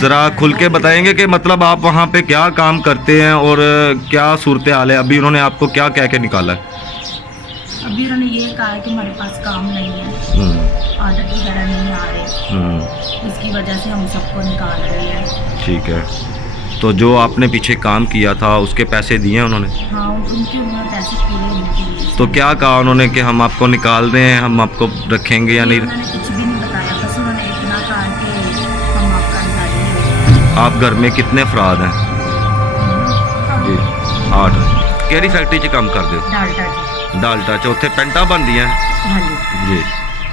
ज़रा खुल के बताएंगे कि मतलब आप वहाँ पे क्या काम करते हैं और क्या सूरत हाल है? अभी उन्होंने आपको क्या कह के निकाला है? अभी उन्होंने ये कहा है कि हमारे पास काम नहीं है, आदत वगैरह नहीं आ रहे, इसकी वजह से हम सबको निकाल रहे हैं। ठीक है, तो जो आपने पीछे काम किया था उसके पैसे दिए उन्होंने? हाँ, उन्होंने पैसे पूरे नहीं दिए। तो क्या कहा उन्होंने कि हम आपको निकाल रहे हैं, हम आपको रखेंगे या नहीं? उन्होंने कुछ भी नहीं बताया, बस उन्होंने इतना कहा कि हम आपका निकालेंगे। आप घर में कितने अफराद हैं? जी 8। केड़ी फैक्ट्री च काम करते हो? डालटा जी। डालटा च उत्थे पेंटा बनदियां? हाँ जी। जी।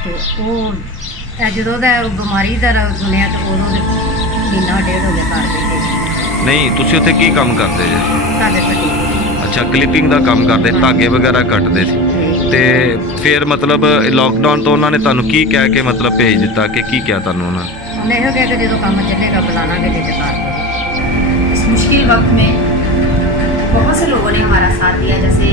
तो वो जो बीमारी का सुनिया तो उदों महीना डेढ़ हो गया घर बैठे। नहीं तुसी उत्थे की काम करते जे? धागे कटी। अच्छा क्लिपिंग का काम करते, धागे वगैरह कटते सी ते फिर मतलब लॉकडाउन तो उन्होंने तुहानू की कह के मतलब भेज दिता कि की क्या तुहानू उन्होंने? उन्हें यह कहा कि जो काम चलेगा बुलाना के लिए कार। इस मुश्किल वक्त में बहुत से लोगों ने हमारा साथ दिया, जैसे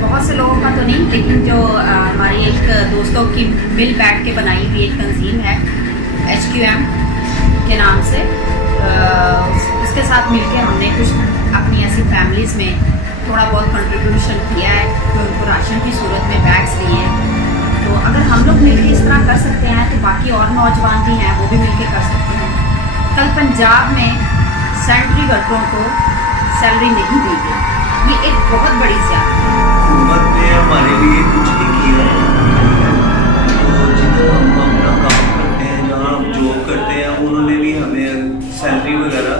बहुत से लोगों का तो नहीं, लेकिन जो हमारी एक दोस्तों की मिल बैठ के बनाई हुई एक तंजीम है HQM के नाम से, उसके साथ मिलकर हमने कुछ अपनी ऐसी फैमिलीज़ में थोड़ा बहुत कंट्रीब्यूशन किया है कि उनको राशन की सूरत में बैग्स लिए हैं। तो अगर हम लोग मिलकर इस तरह कर सकते हैं तो बाकी और नौजवान भी हैं वो भी मिलकर कर सकते हैं। कल पंजाब में सैनिटरी वर्करों को सैलरी नहीं दी गई, ये एक बहुत बड़ी ज़्यादती है। हुकूमत ने हमारे लिए कुछ नहीं किया है। तो जिधर हम अपना काम करते हैं, जहाँ हम जॉब करते हैं, उन्होंने भी हमें सैलरी वगैरह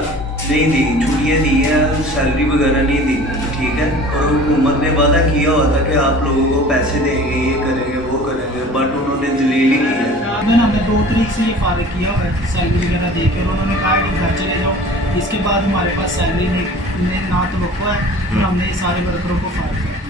नहीं दी, छुट्टियाँ दी हैं, सैलरी वगैरह नहीं दी, ठीक है। और हुकूमत ने वादा किया हुआ था कि आप लोगों को पैसे देंगे, ये करेंगे वो करेंगे, बट उन्होंने जलील ही किया। हमने 2 तारीख से ये फारिग किया हुआ है सैलरी वगैरह दे के, और उन्होंने कहा कि घर चले जाओ। इसके बाद हमारे पास सैलरी नहीं ना तो रोको है, और हमने सारे वर्करों को फारिग किया।